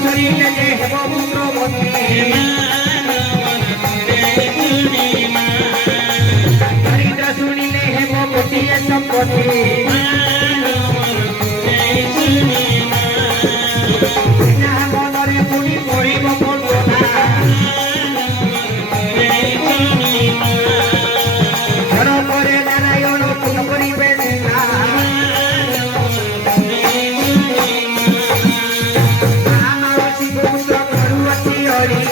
ଶୁଣିଲେ ଯେ ହେବ ପୁତ୍ରବତୀ ଦରିଦ୍ର ଶୁଣିଲେ ହେବ ଗୋଟିଏ ସମ୍ପତ୍ତି ଯାହା ମନରେ ପୁଣି ପଡ଼ିବ କଳ୍ପନା ଘର ପରେ ନାରାୟଣ ପୂର୍ଣ୍ଣ କରିବେ ସିନା ମାଉସୀ ପୁତ୍ର କରୁଅଛି ହରି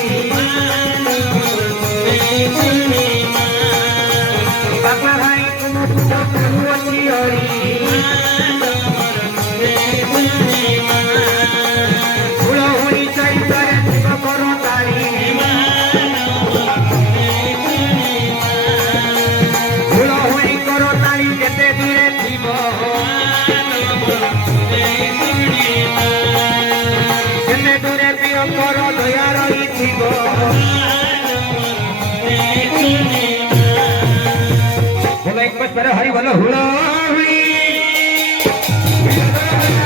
ବାପା ଭାଇଙ୍କୁ ମୋ ପୁତ୍ର କରୁଅଛି ହରି ହୁଳହୁଳି ଚରିତରେ ଥିବ କରତାଳି ହୁଳହୁଳି କରତାଳି କେତେ ଦୂରେ ଥିବ କେତେ ଦୂରେ ପ୍ରିୟଙ୍କର ଦୟା ରହିଥିବ ବୋଲ ଏକ ବର୍ଷ ପରେ ହରି ବୋଲ ହୁଳହୁଳି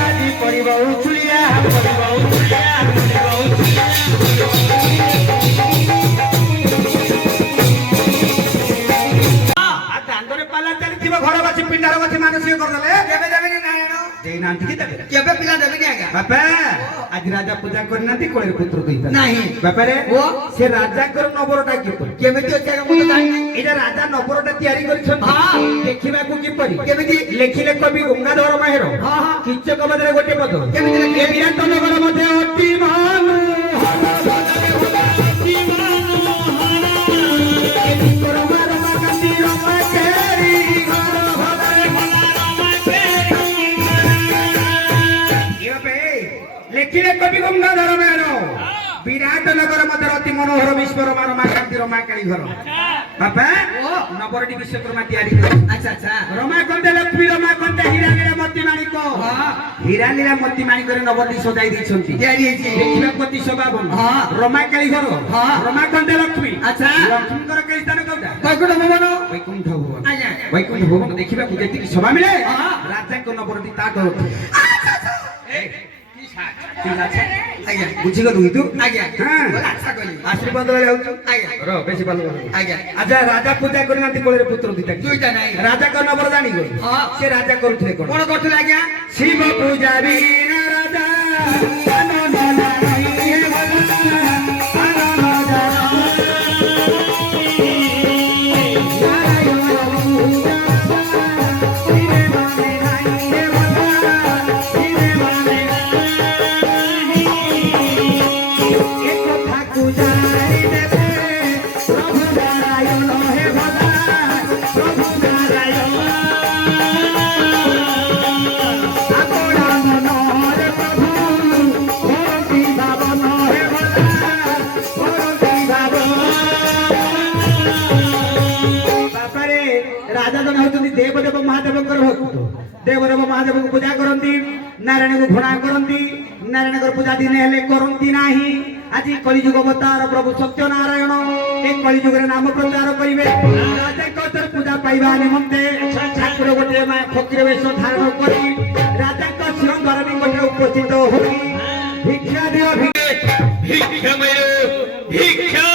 ଆଜି ପଡ଼ିବ ଉଛୁଳିଆ ପଡ଼ିବ ଉଛୁଳିଆ ପଡ଼ିବ ଉଛୁଳିଆ ଦାଣ୍ଡରେ ପାଲା ଚାଲିଥିବ ଘର ବସି ପିଣ୍ଡାର ବସି ମାନସିକ କରିଦେଲେ କେବେ ଦେବେନି ନାରାୟଣ ଦେଇନାହାନ୍ତି କି ଦେବେ କେବେ ପିଲା ଦେବେନି ଆଜ୍ଞା ବାପା ଆଜି ରାଜା ପୂଜା କରିନାହାନ୍ତି କୋଳରେ ପୁତ୍ର ଦେଇଛନ୍ତି ନାହିଁ ବାପାରେ ସେ ରାଜାଙ୍କର ନବରଟା କିପରି କେମିତି ଅଛି ଆଜ୍ଞା ମୁଁ ତ ଜାଣିନି ଏଇଟା ରାଜା ନବରଟା ତିଆରି କରିଛନ୍ତି ଦେଖିବାକୁ କିପରି କେମିତି ଲେଖିଲେ କବି ଗଙ୍ଗାଧର ମାହେର କିଚକ ମଧ୍ୟରେ ଗୋଟିଏ ପଦ କେମିତି ଏ ବିରାଟ ନଗର ମଧ୍ୟ ଅତି ଲେଖିଲେ କବି ଗଙ୍ଗାଧର ମେହର ବିରାଟ ନଗର ମଧ୍ୟରେ ଅତି ମନୋହର ବିଶ୍ୱର ମାନ ମା କାନ୍ତି ରମା କାଳୀ ଘର ବାପା ନବରଟି ବିଶ୍ୱକର୍ମା ତିଆରି କଲେ ଆଚ୍ଛା ଆଚ୍ଛା ରମା କନ୍ତେ ଲକ୍ଷ୍ମୀ ରମା କନ୍ତେ ହୀରା ଲୀଳା ମୋତି ମାଣିକ ହୀରା ଲୀଳା ମୋତି ମାଣିକରେ ନବରଟି ସଜାଇ ଦେଇଛନ୍ତି ତିଆରି ହେଇଛି ଦେଖିବାକୁ ଅତି ଶୋଭାବନ ରମା କାଳୀ ଘର ରମା କନ୍ତେ ଲକ୍ଷ୍ମୀ ଆଚ୍ଛା ଲକ୍ଷ୍ମୀଙ୍କର କେଇ ସ୍ଥାନ କୋଉଟା ବୈକୁଣ୍ଠ ଭବନ ବୈକୁଣ୍ଠ ଭବନ ଆଜ୍ଞା ବୈକୁଣ୍ଠ ଭବନ ଦେଖିବାକୁ ଯେତିକି ଶୋଭା ମିଳେ ରାଜାଙ୍କ ନବରଟି ତା ତଳ ଆଜ୍ଞା ବୁଝିଗଲୁ ତୁ ଆଜ୍ଞା ଆଶୀର୍ବାଦ ଯାଉଛୁ ଆଜ୍ଞା ବେଶୀ ଭଲ ଆଜ୍ଞା ଆଚ୍ଛା ରାଜା ପୂଜା କରିନାହାନ୍ତି କୋଳରେ ପୁତ୍ର ଦୁଇଟା ନାହିଁ ରାଜାଙ୍କ ନବର ଜାଣିଗଲୁ ସେ ରାଜା କରୁଥିଲେ କଣ କରୁଥିଲେ ଆଜ୍ଞା ଶିବ ପୂଜା ରାଜା देवदेव महादेव भक्त देवदेव महादेव को पूजा करती नारायण को घृणा करती नारायण पूजा दिन हेले करती नाही आज कलिजुग अवतार प्रभु सत्यनारायण एक कलिजुग नाम प्रचार करेंगे राजा पूजा पाइबा निमंते ठाकुर गोटे फकीर वेश धारण कर राजा सिंहद्वार निकट उपस्थित हो भिक्षा दियो भिक्षा भिक्षा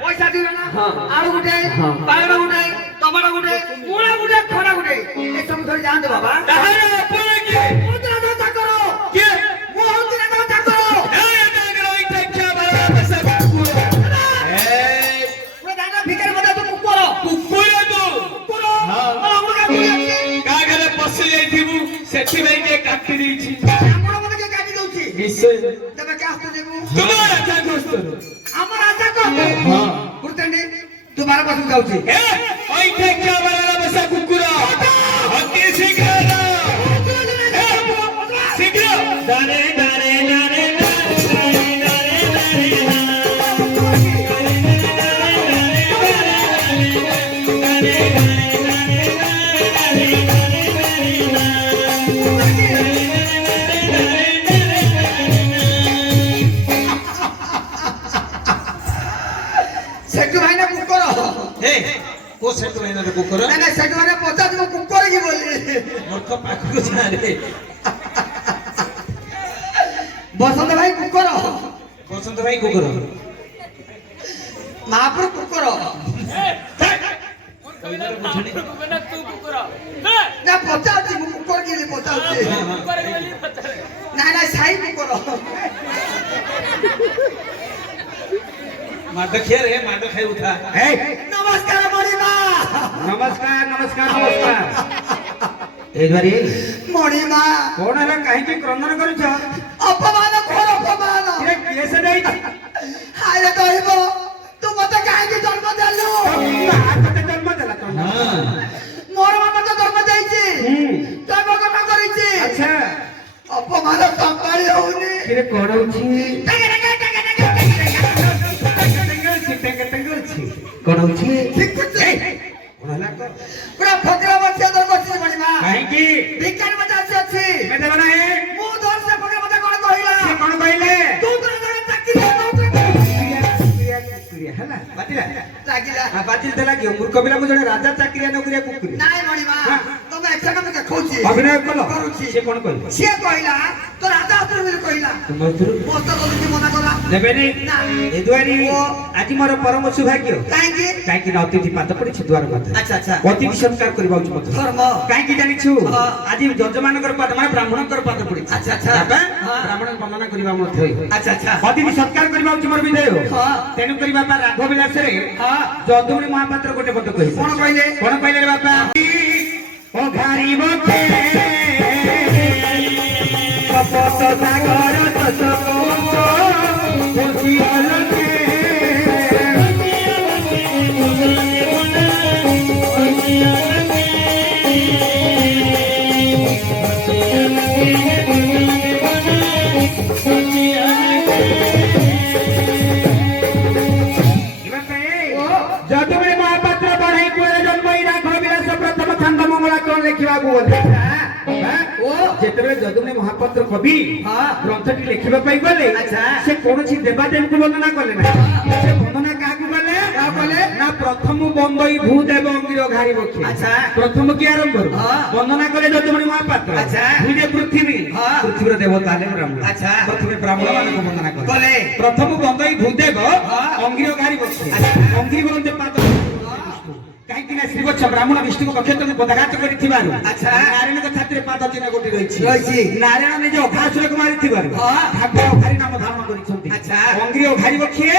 आलू गुटे बागड़ा गुटे टमाटो गुटे मूला गुटे खड़ा गुटे ये सब थोड़ी जान दे बाबा ताहरे ऊपर के मुद्रा दो करो के मुद्रा दो करो ए करो इतना क्या बाबा बस ए वो दाना भीतर मत तू कुकुर कुकुर हां का घरे पसि जाइथिबु सेठी भाई के काटी देछि आपण मने के काटी दउछि নিশ্চয় তবে কে আসতে দেবো তোমার আশা করছো আমার আশা কর হ্যাঁ কুরতেন্ডি তুই 12 বছর যাচ্ছে ওই থেকে আবার বসা কুকুর অতি শীঘ্র শীঘ্র দাঁড়ে দাঁড়ে দাঁড়ে সেটু ভাই না কুকুর ও সেটু ভাইনা তো কুকুর না না সেটু ভাই না পচা দিব কুকুর কি বলি মূর্খ পাখু জানে বসন্ত ভাই কুকুর বসন্ত ভাই কুকুর মহাপুর কুকুর না পচা দিব কুকুর কি পচা না না সাই কুকুর মাড খেয়ে রে মাড খাই উঠা এই নমস্কার মণিমা নমস্কার নমস্কার নমস্কার এইবারে মণিমা কোন ହେଲା କାହିଁକି କ୍ରନ୍ଦନ କରୁଛ অপমান ঘোর অপমান ଏ କେସ ଦେଇଛି হায় দৈব তু মতে কাহিকি জন্ম দেলু ହାତରେ ଜନ୍ମ ଦେଲା ତମ মোর মামা তো জন্ম ଦେଇছি তোর বকন করেছি ଆଚ୍ଛା অপমান সম্ভাଳି হউনি କିରେ କଣ ହଉଛି କଣ ହଉଛି ঠিক করছি କଣ ହେଲା କହ পুরা ফকরা বসে তোর করছি মণিমা କାହିଁକି বিজ্ঞান মতে আছে ତୁମେ ଦେବ ନାହିଁ মু দর্শে ফকরা মতে কোন কহিলা ସେ କଣ କହିଲେ তু তোর জনে চাকরি ହେଲା ବାତିଲା লাগিলা ବାତିଲ ଦେଲା କି ମୂର୍ଖ ପିଲା ମୁଁ ଜଣେ ରାଜା ଚାକିରିଆ ନକରିଆ କୁକୁରି নাই মণিমা তুমি একসাথে আমি দেখছি ଅଭିନୟ କଲ କରୁଛି। ସେ କଣ କହିବ সে কহিলা তো রাজা হাতের মিলে কহিলা ତୁମ ଭିତରୁ বস্ত বলছি মনা কলা ନେବେନି না ଏ ଦୁଆରୀ ଆଜି ମୋର ପରମ ସୌଭାଗ୍ୟ কাহিকি କାହିଁକି ନା ଅତିଥି ପାଦ ପଡିଛି ଦୁଆର ପାଖରେ আচ্ছা আচ্ছা ଅତିଥି ସତ୍କାର କରିବା ଉଚିତ ମତେ ধর্ম କାହିଁକି ଜାଣିଛୁ ହଁ। ଆଜି ଯଜମାନଙ୍କର ପାଦ ମାନେ ବ୍ରାହ୍ମଣଙ୍କର ପାଦ ପଡିଛି ଆଚ୍ଛା, ଆଚ୍ଛା। ବାପା, ହଁ। ବ୍ରାହ୍ମଣ ବନ୍ଦନା କରିବା ମଧ୍ୟ আচ্ছা আচ্ছা ଅତିଥି ସତ୍କାର କରିବା ହଉଛି ମୋର ବିଧେୟ ହଁ। ତେଣୁ କରି ବାପା ରାଘ ବିଳାସରେ ହଁ। ଯଦୁମଣି ମହାପାତ୍ର ଗୋଟେ ପଦ କହିଲେ কোন কইলে କଣ କହିଲେ ରେ ବାପା ଓ ଘାରିବ କପଟ ସାଗର ତସକ ଖୁସି ଅଲକେ ଯଦୁମଣି ମହାପାତ୍ର ବଢେଇ କୁଳରେ ଜନ୍ମ ଏଇ ରାଘ ବିଳାସ ପ୍ରଥମ ଛାନ୍ଦ ମଙ୍ଗଳା କଣ ଲେଖିବାକୁ ଗଲେ ଯେତେବେଳେ ଯଦୁମଣି ମହାପାତ୍ର କବି ଗ୍ରନ୍ଥଟି ଲେଖିବା ପାଇଁ ଗଲେ ସେ କୌଣସି ଦେବାଦେବୀଙ୍କୁ ବନ୍ଦନା କଲେ ନା ସେ ବନ୍ଦନା କାହାକୁ କଲେ ନା ପ୍ରଥମ ବନ୍ଦଇ ଭୂଦେବ ଅଙ୍ଗିର ଘାରି ବକ୍ଷେ ପ୍ରଥମ କି ଆରମ୍ଭରୁ ବନ୍ଦନା କଲେ ଯଦୁମଣି ମହାପାତ୍ର ଭୂଦେ ପୃଥିବୀ ପୃଥିବୀର ଦେବତା ହେଲେ ବ୍ରାହ୍ମଣ ପ୍ରଥମେ ବ୍ରାହ୍ମଣ ମାନଙ୍କୁ ବନ୍ଦନା କଲେ ପ୍ରଥମ ବନ୍ଦଇ ଭୂଦେବ ଅଙ୍ଗିର ଘାରି ବକ୍ଷେ ଅଙ୍ଗିର ବନ୍ଦେ ପାଦ କାହିଁକି ନା ଶ୍ରୀବତ୍ସ ବ୍ରାହ୍ମଣ ବିଷ୍ଣୁଙ୍କ ନକ୍ଷତ୍ରକୁ ପଦାଘାତ କରିଥିବାରୁ ନାରାୟଣଙ୍କ ଛାତିରେ ପାଦ ଚିହ୍ନ ଗୋଟି ରହିଛି ନାରାୟଣ ନିଜ ଅଘାସୁରକୁ ମାରିଥିବାରୁ ଭାଗ ଅଘାରି ନାମ ଧାରଣ କରିଛନ୍ତି ଅଙ୍ଗିର ଘାରି ବକ୍ଷିଏ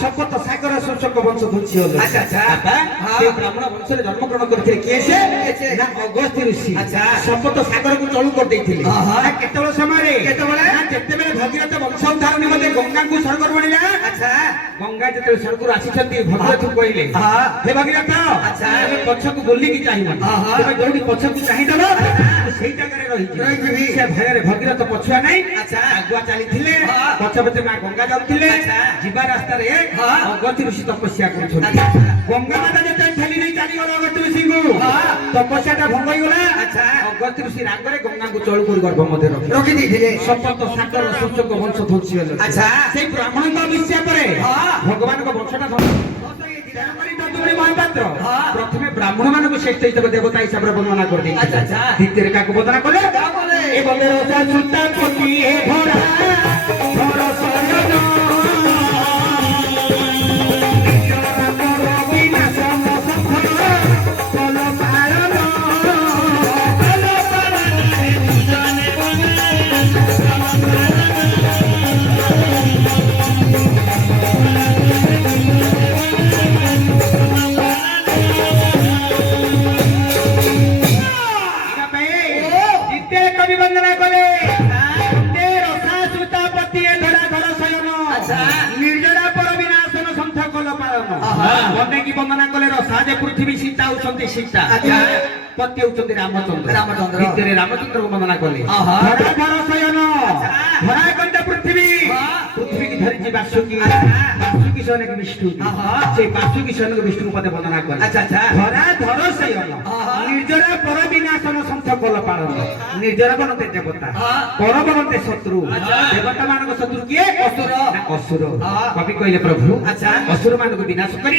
ଶପଥ ସାଗର ଶୋଷକ ବଂଶ ଧ୍ୱଂସି ହଲ ସେ ବ୍ରାହ୍ମଣ ବଂଶରେ ଜନ୍ମଗ୍ରହଣ କରିଥିଲେ କିଏ ସେ ନା ଅଗସ୍ତ୍ୟ ଋଷି ଶପଥ ସାଗରକୁ ଚଳୁ କରିଦେଇଥିଲେ କେତେବେଳେ ସମୟରେ ନା ଯେତେବେଳେ ଭଗୀରଥ ବଂଶ ଉଦ୍ଧାର ନିମନ୍ତେ ଗଙ୍ଗାକୁ ସ୍ୱର୍ଗରୁ ଆଣିଲା ଗଙ୍ଗା ଯେତେବେଳେ ସ୍ୱର୍ଗରୁ ଆସିଛନ୍ତି ଭଗୀରଥଙ୍କୁ କହିଲେ ହେ ଭଗୀରଥ ଆମେ ପଛକୁ ବୁଲିକି ଚାହିଁବା ତମେ ଯୋଉଠି ପଛକୁ ଚାହିଁଦବ ସେଇ ଜାଗାରେ ରହିଯିବି ସେ ଭୟରେ ଭଗୀରଥ ପଛୁଆ ନାହିଁ ଆଗୁଆ ଚାଲିଥିଲେ ପଛ ପଛେ ମା ଗଙ୍ଗା ଯାଉଥିଲେ ଯିବା ରାସ୍ତାରେ ଅଗସ୍ତ୍ୟ ଋଷି ତପସ୍ୟା କରୁଛନ୍ତି ଗଙ୍ଗା ମାତା ଯେତେବେଳେ ଠେଲି ନେଇ ଚାଲିଗଲା ଅଗସ୍ତ୍ୟ ଋଷିଙ୍କୁ ତପସ୍ୟାଟା ଭଙ୍ଗ ହେଇଗଲା ଅଗସ୍ତ୍ୟ ଋଷି ରାଗରେ ଗଙ୍ଗାକୁ ଚଳୁ କରି ଗର୍ଭ ମଧ୍ୟ ରଖିଦେଇଥିଲେ ଶପଥ ସାଗର ସୂଚକ ବଂଶ ଧ୍ୱଂସି ହେଲେ ସେଇ ବ୍ରାହ୍ମଣଙ୍କ ଅଭିଶାପରେ ଭଗବାନଙ୍କ ବଂଶଟା ମହାପାତ୍ର ପ୍ରଥମେ ବ୍ରାହ୍ମଣ ମାନଙ୍କୁ ଶ୍ରେଷ୍ଠ ହିସାବରେ ଦେବତା ହିସାବରେ ବର୍ଣ୍ଣନା କରିଦେଇଛି ଦ୍ୱିତୀୟରେ କାହାକୁ ବର୍ଣ୍ଣନା କଲେ ଏ ବନ୍ଦର ସୂତା ପତି ଏ ଭରା ଧର ଶୟନ ବିନାଶ ସଫଳ କଲ ପାଳନ କବି ବନ୍ଦନା କଲେ ବନେଇକି ବନ୍ଦନା କଲେ ରସା ଯେ ପୃଥିବୀ ସୀତା ହଉଛନ୍ତି ସୀତା ପତି ହଉଛନ୍ତି ରାମଚନ୍ଦ୍ର ଭିତରେ ରାମଚନ୍ଦ୍ରକୁ ବନ୍ଦନା କଲେ ଧରା ଧର ଶୟନ ଧରା କଲେ ପୃଥିବୀ ପୃଥିବୀକି ଧରିଛି ବାସୁକି ବାସୁକି ସୈନିକ ବିଷ୍ଣୁ সেই ବାସୁକି ସୈନିକ ବିଷ୍ଣୁକୁ ପଦେ ବନ୍ଦନା କଲେ ଧରା ଧର ଶୟନ ନିର୍ଜରା ପର ବିନାଶନ ସନ୍ଥ କଲ ପାଳନ ନିର୍ଜରା ବନତେ ଦେବତା ପର ବନତେ ଶତ୍ରୁ ଦେବତା ମାନଙ୍କ ଶତ୍ରୁ କିଏ ଅସୁର ଅସୁର କବି କହିଲେ ପ୍ରଭୁ ଅସୁର ମାନଙ୍କୁ ବିନାଶ କରି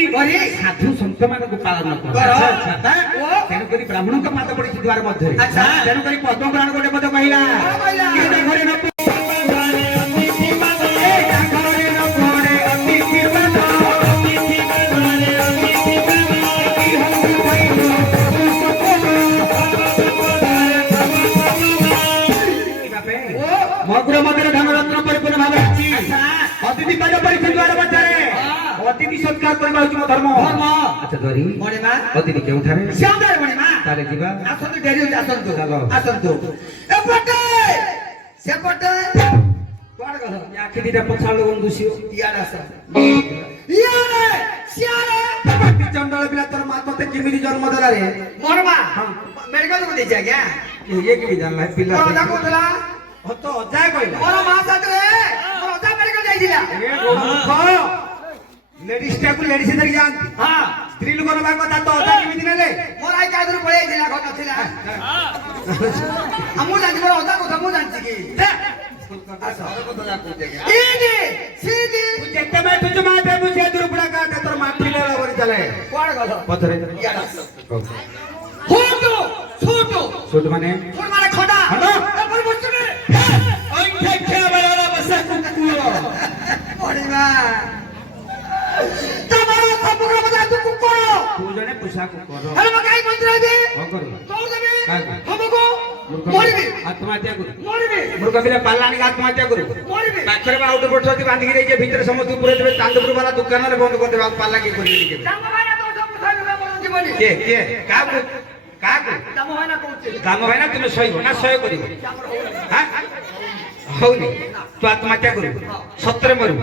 ସାଧୁ ସନ୍ଥ ମାନଙ୍କୁ ପାଳନ କର ତେଣୁକରି ବ୍ରାହ୍ମଣଙ୍କ ପାଦ ପଡିଛି ଦ୍ୱାର ମଧ୍ୟରେ ତେଣୁକରି ପଦ୍ମ ପୁରାଣ ଗୋଟେ ପଦ କହିଲା ଘରେ ନ ମଗୁର ମଧ୍ୟରେ ଧନରତ୍ନ ପରିପୂର୍ଣ୍ଣ ଭାବେ ଅଛି ଅତିଥି ପାଦ ପଡିଛି ଦ୍ୱାର ମଧ୍ୟରେ ଅତିଥି ସତ୍କାର କରିବା ହେଉଛି ମୋ ଧର୍ମ ଆଚ୍ଛା ଧରି ଅତିଥି କେଉଁଠାରେ ତାହେଲେ ଯିବା ଆସନ୍ତୁ ଡେରି ହଉଛି ଆସନ୍ତୁ ଚାଲ। ଆସନ୍ତୁ ଏପଟେ ସେପଟେ କୁଆଡେ ଗଲ ଆଖି ଦିଟା ପଛାଳୁ ଦୁଷିବ ଇଆଡେ ଆସ ଇଆଡେ ସିଆଡେ ଚଣ୍ଡଳ ପିଲା ତୋର ମା ତତେ କେମିତି ଜନ୍ମ ଦେଲା ରେ ମୋର ମା ମେଡିକାଲକୁ ଦେଇଛି ଆଜ୍ଞା ଇଏ କେମିତି ଜାଣିଲା ପିଲା ମୋର ଅଜା କହୁଥିଲା ତ ଅଜା କହିଲା ମୋର ମା ସାଥିରେ ମୋର ଅଜା ମେଡିକାଲ ଯାଇଥିଲା ଲେଡିସ୍ ଟାକୁ ଲେଡିସ୍ ଧରିକି ଯାଆନ୍ତି ସ୍ତ୍ରୀ ଲୋକର ବା କଥା ତ ଅଜା କେମିତି ନେଲେ ମୋର ଆଇ କାଦରୁ ପଳେଇ ଯାଇଥିଲା ଘର ନଥିଲା ମୁଁ ଜାଣିଛି ମୋର ଅଜା କଥା ମୁଁ ଜାଣିଛି କି ଯେତେ ମା ତୁझ ମା ଦେ ମୁଁ ସେ ଦୁରୁପଡ଼ା କାଟେ ତୋର ମା ପିଲା ବରି ଚାଲେ କୁଆଡେ ଗଲ ପଥରେ ଛୋଟୁ ଛୋଟୁ ଛୋଟ ମାନେ ଖଣ୍ଡା ଖଣ୍ଡା? ଏପରି ବସିବେ ପଡ଼ିବା ତମର ସମ୍ପୂର୍ଣ୍ଣ ବଦା ତୁ କୁକୁର ତୁ ଜଣେ ପୋଷାକ କର ହେଲେ ମୁଁ କାହିଁ ମନ୍ଦିର ହେବି କଣ କରିବୁ କଣ ଦେବି କାହାକୁ? ତମକୁ ମରିବି ଆତ୍ମହତ୍ୟା କରୁ ମରିବି ମୃଗ ପିଲା ପାଲାଣି ଆତ୍ମହତ୍ୟା କରୁ ମରିବି ପାଖରେ ବା ଆଉଟ ପଟ ବାନ୍ଧିକି ରହିছে ଭିତରେ ସମସ୍ତଙ୍କୁ ପୁରେଇ ଦେବେ ଚାନ୍ଦପୁର ବାଲା ଦୋକାନରେ ବନ୍ଦ କରିଦେବେ ଆଉ ପାଲା କିଏ କରିବେ ଟିକେ ଦାମ ଭାଇନା ତ ସବୁ ଖାଇବେ ମୋର ଜୀବନ କିଏ କିଏ କାହାକୁ କାହାକୁ ଦାମ ଭାଇନା କହୁଛି ଦାମ ଭାଇନା ତୁମେ ସହିବ ନା ସହ୍ୟ କରିବ ହାଁ? ହଉନି ତୁ ଆତ୍ମହତ୍ୟା କରିବୁ ସତରେ ମରିବୁ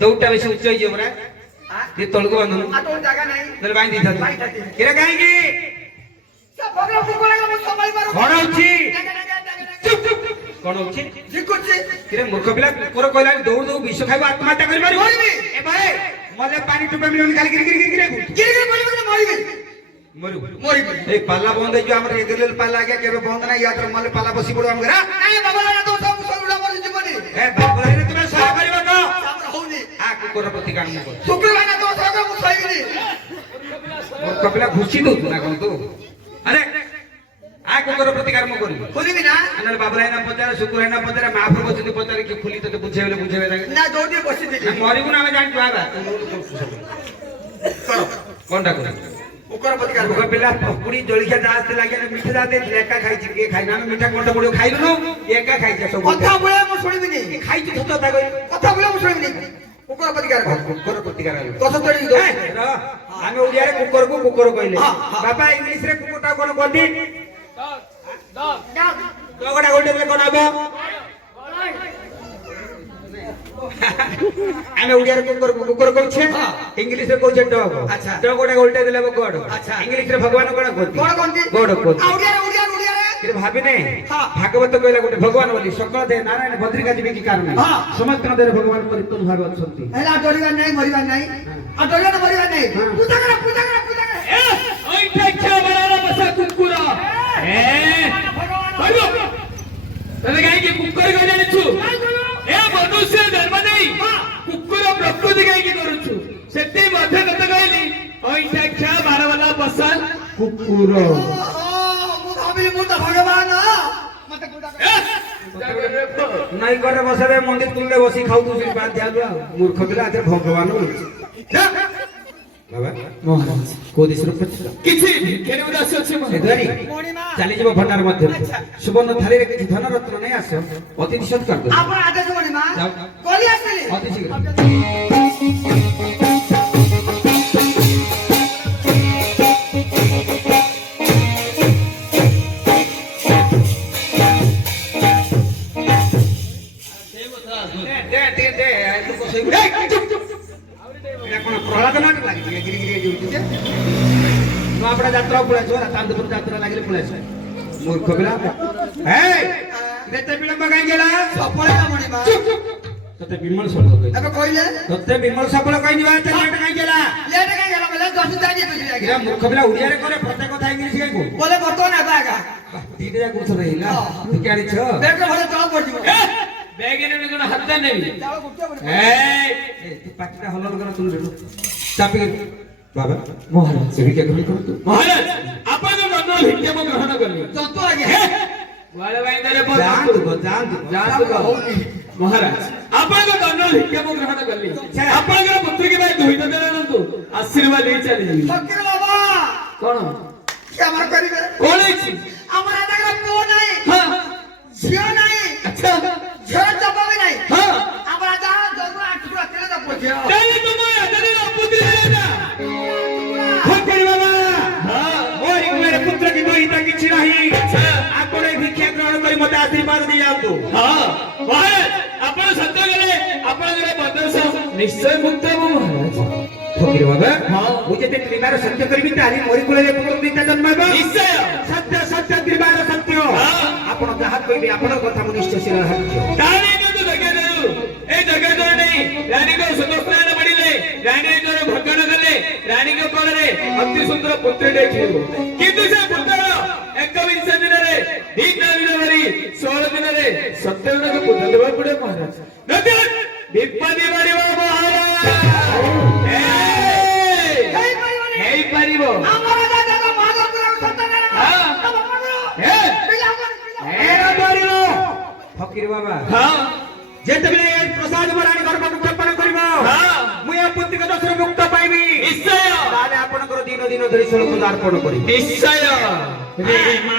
ଦୌଡ଼ଟା ବେଶୀ ଉଚ୍ଚ ହେଇଯିବ ପରା ଟିକେ ତଳକୁ ବାନ୍ଧୁନୁ ଆଉ ତ ଜାଗା ନାହିଁ ତାହେଲେ ବାନ୍ଧି ଦେଇଥାନ୍ତୁ କିରେ କାହିଁକି ସେ ବଗଲ କୁକୁର ମୁଁ ସମ୍ଭାଳି ପାରୁ କଣ ହଉଛି କଣ ହଉଛି ଝିକୁଛି କିରେ ମୂର୍ଖ ପିଲା କୁକୁର କହିଲା ଦୌଡ଼ ଦୌଡ଼ ବିଷ ଖାଇବ ଆତ୍ମହତ୍ୟା କରିପାରିବ ମରିବି। ଏ ଭାଇ ମଲେ ପାଣି ଟୁପେ ମିଳିବନି ଖାଲି ଗିରି ଗିରି ଗିରି ଗିରି ଗିରି ମରିବି ମରିବି ମରିବୁ ମରିବି এই পাল্লা বন্ধ হয়েছে আমার রেগুলার পাল্লা আগে কেবে বন্ধ নাই ইয়াত্র মলে পাল্লা বসি পড়ো আমার ନାଇଁ ବାବା ଭାଇନା ତ ସବୁ ସବୁଟା ମୋର ଜୀବନ এ বাবু রে তুমি সহায় করিব তো ଆମର ହଉନି আ কুকুর প্রতি কাম কর ଶୁକ୍ର ଭାଇନା ତ ସହଜ ମୁଁ ସହିବିନି মোর কপিলা ঘুষি দউ না কোন তো আরে আ কুকুর প্রতি কাম করিব ଖୋଲିବି ନା আনাল বাবু রাইনা পচারে শুকুর রাইনা পচারে মা প্রভু যদি পচারে কি খুলি তো বুঝাইলে বুঝাইবে লাগে ନା ଯୋଉଠି ବସିଥିଲି মরিবু না আমি জানি আবা କର কোনটা কর କୁକୁର ପ୍ରତିକାର মুখ পিলা পকুড়ি জলখিয়া দাস্তে লাগে মিঠা দাতে লেকা খাইছি কে খাই না আমি মিঠা কোনটা পড়িও খাইলু একা খাইছে সব କଥା ବୁଳେ ମୁଁ ଶୁଣିବିନି খাইছি তো তা কই କଥା ବୁଳେ ମୁଁ ଶୁଣିବିନି କୁକୁର ପ୍ରତିକାର କର କୁକୁର ପ୍ରତିକାର ହେଲା ଦଶ ତୋଳି ଆମେ ଓଡିଆରେ କୁକୁରକୁ କୁକୁର କହିଲେ ବାପା ଇଂଲିଶ ରେ କୁକୁରଟା କଣ କହନ୍ତି ଡଗଟା ଗୋଟେ ଦେଲେ କଣ ହବ ଆମେ ଓଡିଆରେ କୁକୁରକୁ କୁକୁର କହୁଛେ ଇଂଲିଶ ରେ କହୁଛେ ଡଗ ଆଚ୍ଛା। ଡଗଟା ଗୋଟେ ଦେଲେ ହବ ଗଡ ଆଚ୍ଛା। ଇଂଲିଶ ରେ ଭଗବାନ କଣ କହନ୍ତି କଣ କହନ୍ତି ଗଡ କହନ୍ତି ଓଡ଼ିଆରେ ଓଡ଼ିଆରେ ଓଡ଼ିଆରେ କିନ୍ତୁ ଭାବିନେ ହଁ। ଭାଗବତ କହିଲା ଗୋଟେ ଭଗବାନ ବୋଲି ସକଳ ଦେହ ନାରାୟଣ ଭଦ୍ରିକା ଯିବେ କି କାରଣ ହଁ। ସମସ୍ତଙ୍କ ଦେହରେ ଭଗବାନ ପରିପୂର୍ଣ୍ଣ ଭାବେ ଅଛନ୍ତି ହେଲା ଡରିବାର ନାହିଁ ମରିବାର ନାହିଁ ଆଉ ଡରିବାର ମରିବାର ନାହିଁ ପୂଜା କର ପୂଜା କର ପୂଜା କର ତମେ କାହିଁକି କୁକୁର କହି ଜାଣିଛୁ ଏ ମନୁଷ୍ୟ ଧର୍ମ ନେଇ କୁକୁର ପ୍ରକୃତି କାହିଁକି କରୁଛୁ ସେଠି ମଧ୍ୟ ତତେ କହିଲି ଅଇଁଠା ଖିଆ ବାରବାଲା ବସାଲ କୁକୁର ମୁଁ ଭାବିଲି ମୁଁ ତ ଭଗବାନ ମତେ ପୂଜା କର ନାଇଁ ଘରେ ବସାରେ ମନ୍ଦିର ତୁଲରେ ବସି ଖାଉଛୁ ସେ ବାଦ ଦିଆଲୁ ଆଉ ମୂର୍ଖ ପିଲା ଆଜି ଭଗବାନ ବାବା ମହାରାଜ କୋଉ ଦେଶରୁ ପଛର କିଛି ଭିକ୍ଷାରୀ ଉଦାସ ଅଛି ମୋ ସେଧାରୀ ଚାଲିଯିବ ଭଣ୍ଡାର ମଧ୍ୟରେ ସୁବର୍ଣ୍ଣ ଥାଳିରେ କିଛି ଧନ ରତ୍ନ ନେଇ ଆସ ଅତିଥି ସତ୍କାର କର ଆପଣ ଆଦେଶ ମଣିମା ଯାଅ। କଲି ଆସିଲି ଅତି ଶୀଘ୍ର ଦେ, ଦେ, ଦେ, ଦେ, ଲୋକ ଶୋଇବେ। ଏଇଟା କଣ ପ୍ରହ୍ଲାଦ ନାଟ ଲାଗିଛି ଗିରି ବାହାଘର ଯାତ୍ରା ପଳେଇ ଆସିବ ଚାନ୍ଦପୁର ଯାତ୍ରା ଲାଗିଲେ ପଳେଇ ଆସିବ ମୂର୍ଖ ପିଲା ହେଇ ଏତେ ବିଳମ୍ବ କାହିଁକି ହେଲା ସଫଳ କାମଣି ମା ତତେ ବିମଳ ସଫଳ କହିଲି ଏବେ କହିଲେ ତତେ ବିମଳ ସଫଳ କହିନି ବା ଏତେ ଲେଟ୍ କାହିଁକି ହେଲା ଲେଟ୍ କାଇଁ ହେଲା ବୋଲେ 10 ଜାଣି ଦେଇଥିଲି ଆଜ୍ଞା ଏରା ମୂର୍ଖ ପିଲା ଓଡ଼ିଆରେ କରେ ପ୍ରତ୍ୟେକ କଥା ଇଂଲିଶ କାଇଁ କହୁ ବୋଲେ ବର୍ତ୍ତମାନ ଏବେ ଆଜ୍ଞା ଦିଟା ଯାକ କୋଉଥରେ ହେଇଲା ଟିକେ ଆଣିଛ ବେଗ ଭଲେ ତଳ ପଡ଼ିଯିବ ବ୍ୟାଗରେ ବି କଣ ହାତ ନେବି ଚାଳ ଗୁଟେ ବୋଲେ ତୁ ପାଟିଟା ହଲନ କର ତୁ ଚାପି ବାବା ମହାରାଜ ସେବିକା ଗ୍ରହଣ କରନ୍ତୁ ମହାରାଜ ଆପଣଙ୍କ ମନ ଭିକ୍ଷମ ଗ୍ରହଣ କଲି ତତ୍ତ୍ୱ ଆଜ୍ଞା ବାଳ ବାଇନ୍ଦରେ ଯାଆନ୍ତୁ ମହାରାଜ ଆପଣଙ୍କ ଦଣ୍ଡ ଭିକ୍ଷମ ଗ୍ରହଣ କଲି ଆପଣଙ୍କର ପୁତ୍ର କି ଭାଇ ଦୁଇଟା ଦେଣ ଆଣନ୍ତୁ ଆଶୀର୍ବାଦ ଦେଇ ଚାଲିଯିବି ଫକୀର ବାବା କଣ କ୍ଷମା କରିବେ କଣ ହେଇଛି ଆମର ଆଜ୍ଞା ପୁଅ ନାହିଁ ହଁ ଝିଅ ନାହିଁ ଆଚ୍ଛା ଝିଅ ଜବ ବି ନାହିଁ ହଁ ଆମର ଯାହା ଜନ୍ମ ଆଠୁ ରାତିରେ ଜବ ଝିଅ ତାହେଲେ ତୁମ ରାଜାରେ ଅପୁତ୍ରୀ ହେଲା ନା ଫକୀର ବାବା ହଁ ମୋରି କୁଆଡ଼େ ପୁତ୍ର କି ଦୁଇଟା କିଛି ନାହିଁ ଆପଣ ଏ ଭିକ୍ଷା ଗ୍ରହଣ କରି ମତେ ଆଶୀର୍ବାଦ ଦେଇଯାଆନ୍ତୁ ହଁ ମହାରାଜ ଆପଣ ସତ୍ୟ କଲେ ଆପଣଙ୍କର ବଦସ ନିଶ୍ଚୟ ମୁକ୍ତ ହେବ ମହାରାଜ ଫକୀର ବାବା ହଁ। ମୁଁ ଯେତେ ତ୍ରିବାର ସତ୍ୟ କରିବି ତାହେଲେ ମୋରି କୁଳରେ ପୁତ୍ର ଦୁଇଟା ଜନ୍ମ ହେବ ନିଶ୍ଚୟ ସତ୍ୟ ସତ୍ୟ ତ୍ରିବାର ସତ୍ୟ ହଁ। ଆପଣ ଯାହା କହିବେ ଆପଣଙ୍କ କଥା ମୁଁ ନିଶ୍ଚୟ ଶିର ରଖିବ ତାହେଲେ କିନ୍ତୁ ଜଗେଦରୁ ଏ ଜଗେଦରୁ ନେଇ ରାଣୀଙ୍କ ସୁଦସ୍ଥାନ ପଡ଼ିଲେ ରାଣୀ ନିଜର ଭଗଣ କଲେ ରାଣୀଙ୍କ କୋଳରେ ଅତି ସୁନ୍ଦର ପୁତ୍ରଟେ କ୍ଷୀବ କିନ୍ତୁ ସେ ପୁତ୍ର 21 ଦିନରେ 2 ଦିନ ଧରି 16 ଦିନରେ ସତ୍ୟଗୁଣକୁ ପୁତ୍ର ଦେବାକୁ ପଡେ ମହାରାଜ ନଚେତ୍ ବିପତ୍ତି ବାଢିବ ମହାରାଜ ହେଇପାରିବ ଆମର ଦାଦା ମହାଗପୁର ସନ୍ତାନ ହଁ। ତମ ମନରୁ ହେ ପିଲା ଏରା କରିବ ଫକୀର ବାବା ହଁ ଯେତେବେଳେ ଏ ପ୍ରସାଦ ରାଣୀ ଗର୍ଭକୁ କ୍ଷେପଣ କରିବ ହଁ ମୁଁ ଏ ପୁତ୍ରିକ ଦୋଷରୁ ମୁକ୍ତ ପାଇବି ନିଶ୍ଚୟ ତାହେଲେ ଆପଣଙ୍କର ଦିନ ଦିନ ଧରି ସ୍ୱରୂପ ଅର୍ପଣ କରିବି ନିଶ୍ଚୟ ରେ ମା